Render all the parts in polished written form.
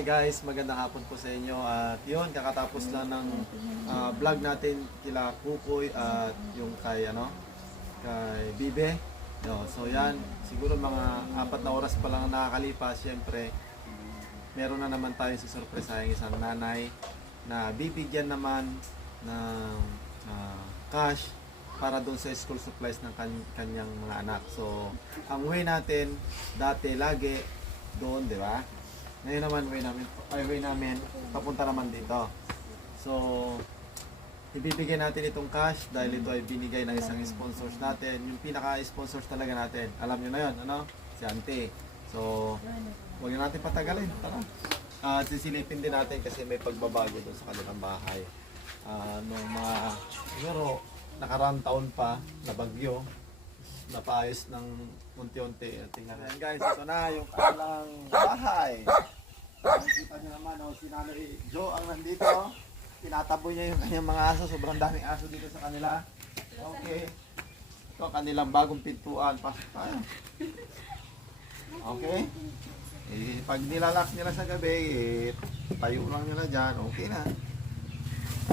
Hi guys, magandang hapon po sa inyo at yun, kakatapos lang ng vlog natin kila Kukoy at yung kay Bibe. So yan, siguro mga 4 na oras pa lang nakakalipas. Siyempre, meron na naman tayo susurpresahin isang nanay na bibigyan naman ng cash para doon sa school supplies ng kanyang mga anak. So, ang way natin dati lagi doon, di ba? Ngayon naman way namin papunta naman dito. So, ibibigay natin itong cash dahil ito ay binigay ng isang sponsors natin. Yung pinaka-sponsors talaga natin. Alam niyo na 'yon, ano? Si Auntie. So, huwag na natin patagalin. Tara. Sisilipin din natin kasi may pagbabago doon sa kanilang bahay. Nung mga siguro nakaraang taon pa na bagyo, napaayos ng unti-unti. Tingnan natin guys, ito na yung kanilang bahay. Nakikita nyo naman, si Nanay Jo ang nandito. Tinataboy niya yung kanyang mga aso. Sobrang daming aso dito sa kanila. Okay. Ito ang kanilang bagong pintuan. Pasok tayo. Okay. Pag nilalak nila sa gabi, tayo lang nila dyan. Okay na.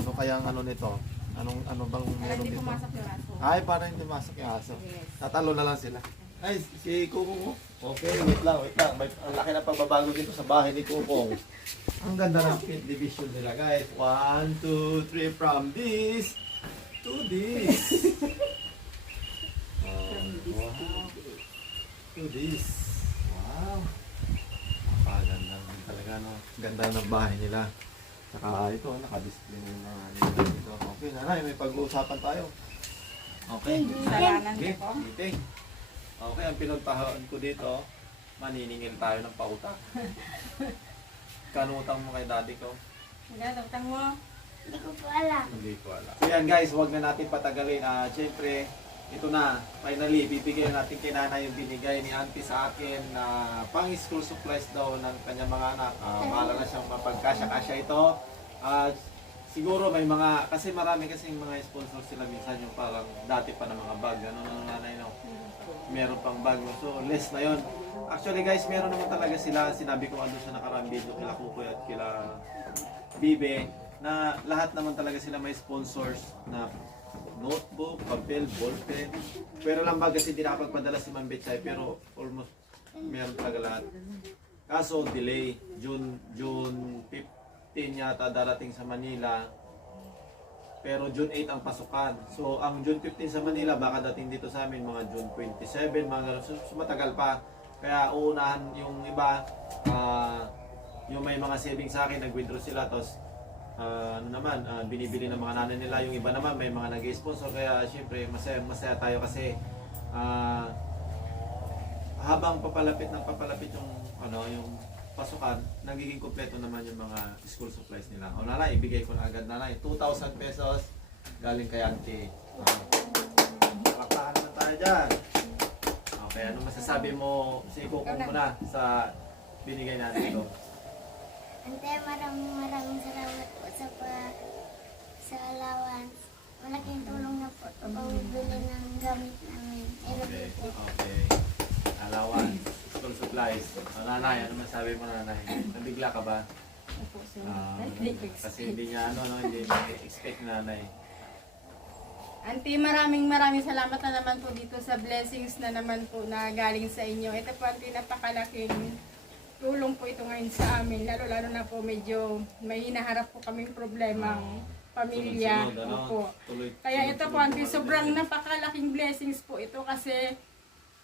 Ano kaya ang ano nito? Ano bang meron dito? Ay, parang hindi pumasok yung aso. Tatalo na lang sila. Ay, si Kukong. Okay, wait lang. Ang laki na pagbabago dito sa bahay ni Kukong. Ang ganda ng pin division nila, guys. 1, 2, 3 from this to this. Wow. To this. Wow. Napaganda naman talaga, no? Ganda ng bahay nila. Saka ito, naka-display yung mga nila dito. Okay, nanay, may pag-uusapan tayo. Okay. Meeting. Okay, ang pinuntahan ko dito, maniningil tayo ng pauta. Kanutang mo kay daddy ko? Utang mo? Hindi ko po alam. Hindi ko alam. So yan guys, huwag na natin patagalin. Siyempre, ito na, finally, bibigyan natin kay nanay yung binigay ni auntie sa akin na pang-school supplies daw ng kanyang mga anak. Maalala siyang mapagkasya-kasya ito. Siguro may mga, kasi marami kasing mga sponsor sila minsan yung parang dati pa ng mga bag. Ano ng nanay, no? Meron pang bag. So, less na yon. Actually guys, meron naman talaga sila. Sinabi ko ano sa nakaraang video kila Kukoy at kila Bibe na lahat naman talaga sila may sponsors na notebook, papel, ballpen. Pero lang ba kasi hindi nakapagpadala si Ma'am Betchay, pero almost meron talaga lahat. Kaso delay, June 15 yata darating sa Manila. Pero June 8 ang pasukan. So ang June 15 sa Manila baka dating dito sa amin mga June 27, mga ganun. So matagal pa. Kaya uunahan yung iba, yung may mga savings sa akin, nag-withdraw sila, tapos binibili ng mga nanay nila. Yung iba naman may mga nag-sponsor, kaya syempre masaya tayo kasi habang papalapit yung pasukan, nagiging kompleto naman yung mga school supplies nila. O nanay, ibigay ko na agad nanay, 2,000 pesos galing kay auntie. Palakpakan naman tayo dyan. Okay, ano masasabi mo, si Kukong muna sa binigay natin ito? Ante, maraming salamat po sa allowance. Malaking tulong na po ito pabibili ng gamit namin. Okay. Allowance, school supplies. Nanay, ano masabi mo nanay? Nabigla ka ba? Opo, sir. Kasi hindi niya hindi expect nanay. Auntie, maraming salamat na naman po dito sa blessings na naman po na galing sa inyo. Ito po, auntie, napakalaking tulong po ito ngayon sa amin. Lalo na po medyo may hinaharap po kaming problemang pamilya. Sunod-sunod, Opo. Kaya ito po, auntie, sobrang napakalaking blessings po ito kasi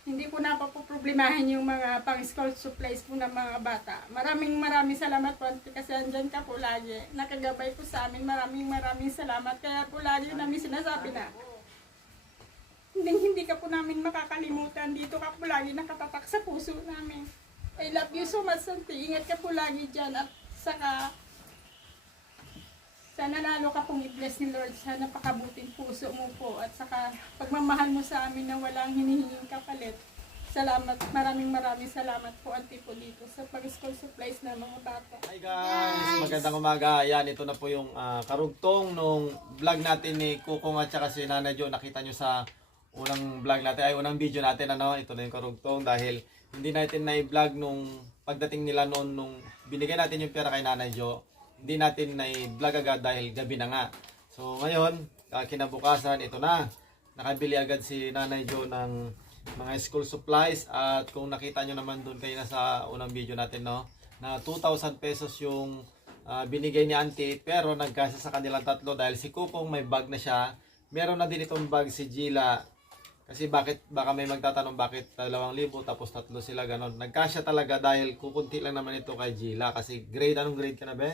hindi ko na po problemahin yung mga pang-school supplies po ng mga bata. Maraming salamat po, auntie, kasi andyan ka po lagi. Nakagabay po sa amin. Maraming salamat. Kaya po lagi namin sinasabi na hindi ka po namin makakalimutan. Dito ka po lagi nakatatak sa puso namin. I love you so much, auntie. Ingat ka po lagi dyan. At saka, sana lalo ka pong i-bless ni Lord sa napakabuting puso mo po. At saka pagmamahal mo sa amin na walang hinihinging kapalit. Salamat, maraming salamat po, auntie, po dito sa pag-school supplies ng mga bata. Hi guys! Magandang umaga. Yan, ito na po yung karugtong nung vlog natin ni Kukong at saka si Nanay Jo. Nakita nyo sa unang vlog natin, unang video natin, ano? Ito na yung karugtong dahil hindi natin na i-vlog nung pagdating nila noon nung binigay natin yung pera kay Nanay Jo, hindi natin na-vlog agad dahil gabi na nga. So ngayon, kinabukasan, ito na. Nakabili agad si Nanay Jo ng mga school supplies at kung nakita nyo naman doon kayo na sa unang video natin, no, na 2,000 pesos yung binigay ni Auntie, pero nagkasya sa kanilang tatlo dahil si Kukong may bag na siya. Meron na din itong bag si Gila. Kasi baka may magtatanong bakit 2,000 tapos tatlo sila ganon. Nagkasya talaga dahil kukunti lang naman ito kay Gila kasi anong grade ka na be?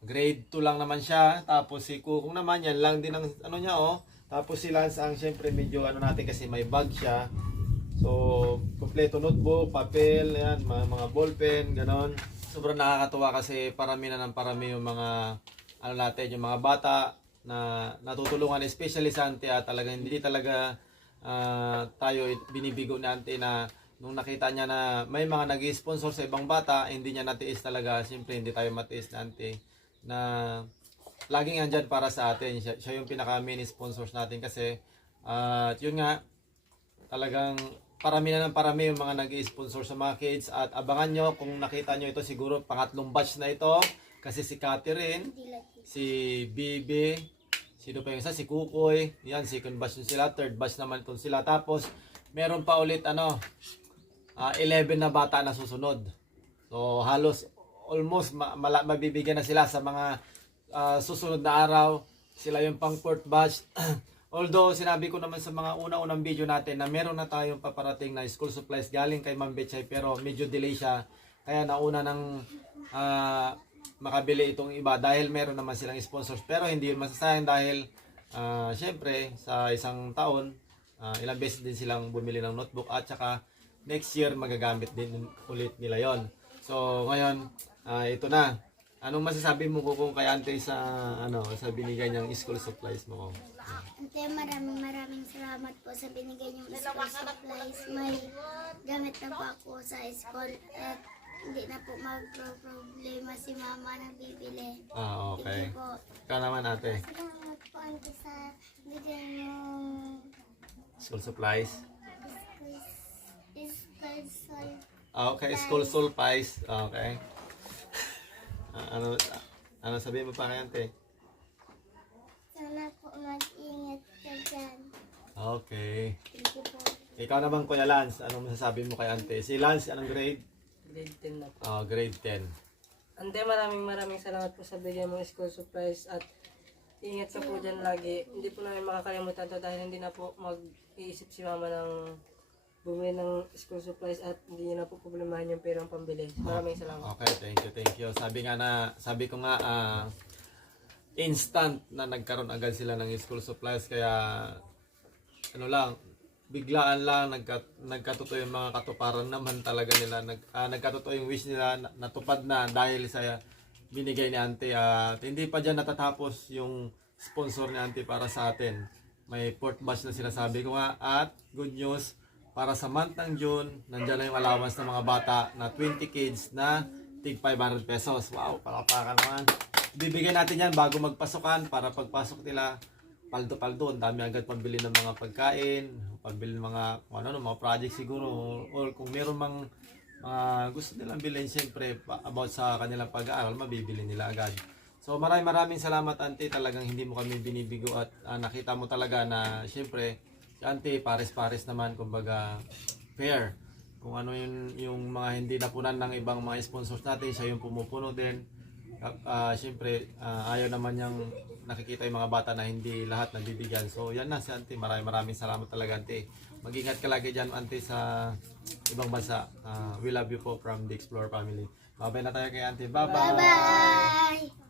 Grade 2 lang naman siya. Tapos si Kukong naman yan lang din ang ano niya oh. Tapos si Lance ang syempre medyo ano natin kasi may bag siya. So kompleto notebook, papel, yan, mga ballpen, ganon. Sobrang nakakatuwa kasi parami na ng parami yung mga ano natin, yung mga bata na natutulungan, especially sa Auntie talaga hindi talaga tayo binibigo ni Auntie na nung nakita niya na may mga nag-sponsor sa ibang bata, hindi niya natiis talaga. Siyempre hindi tayo matiis na Auntie na laging andyan para sa atin. Siya yung pinaka main sponsors natin kasi yun nga talagang parami na ng parami yung mga nag-sponsor sa mga kids at abangan nyo kung nakita nyo ito siguro pangatlong batch na ito kasi si Catherine, si Bibi, sino pa yung isa, si Kukoy, yan second batch sila, third batch naman ito sila, tapos meron pa ulit 11 na bata na susunod. So halos almost mabibigyan na sila sa mga susunod na araw. Sila yung pang fourth batch. Although sinabi ko naman sa mga una-unang video natin na meron na tayong paparating na school supplies galing kay Ma'am Betchay pero medyo delay siya. Kaya nauna ng makabili itong iba dahil meron naman silang sponsors. Pero hindi yun masasayang dahil syempre sa isang taon ilang beses din silang bumili ng notebook at saka next year magagamit din ulit nila yon. So ngayon ito na. Anong masasabi mo kung kay Auntie sa sa binigay niyang school supplies mo? Ante, maraming salamat po sa binigay niyong school supplies. May gamit na po ako sa school at hindi na po magpo-problema si mama na bibili. Okay. Thank you po. Ikaw naman ate. Salamat po Ante sa bigay niyong School supplies. school Okay, school supplies. Okay. Ano sabihin mo pa kay Auntie? Sana po mag-ingat ka dyan. Okay. Thank you po. Ikaw naman Kuya Lance, anong masasabi mo kay Auntie? Si Lance, anong grade? Grade 10 na po. Grade 10. Ante, maraming salamat po sa bigay mong school supplies at ingat ka po dyan lagi. Hindi po namin makakalimutan to dahil hindi na po mag-iisip si mama ng bumili ng school supplies at hindi niya na po problemahin yung perang pambili. Maraming salamat. Okay, thank you. Sabi ko nga instant na nagkaroon agad sila ng school supplies kaya biglaan lang nagkatotoo yung mga katuparan naman talaga nila nagkatotoo yung wish nila natupad na dahil sa binigay ni Auntie at hindi pa dyan natatapos yung sponsor ni Auntie para sa atin. May fourth batch na sinasabi ko nga at good news para sa month ng June, nandiyan na yung allowance ng mga bata na 20 kids na tig 500 pesos. Wow, palapakan naman. Bibigyan natin yan bago magpasukan para pagpasok nila, paldo-paldo. Ang dami agad pambili ng mga pagkain, pambili ng mga, mga project siguro. Or kung meron mga gusto nilang bilhin, siyempre, about sa kanilang pag-aaral, mabibili nila agad. So maraming salamat Auntie. Talagang hindi mo kami binibigo at nakita mo talaga na siyempre, si Auntie, pares-pares naman, kumbaga fair. Kung ano yung mga hindi napunan ng ibang mga sponsors natin, siya yung pumupuno din. Siyempre, ayaw naman niyang nakikita yung mga bata na hindi lahat nabibigyan. So yan na si Auntie, maraming salamat talaga Auntie. Mag-ingat ka lagi dyan Auntie sa ibang bansa. We love you po from the Explorer family. Bye-bye na tayo kay Auntie. Bye-bye! Bye-bye!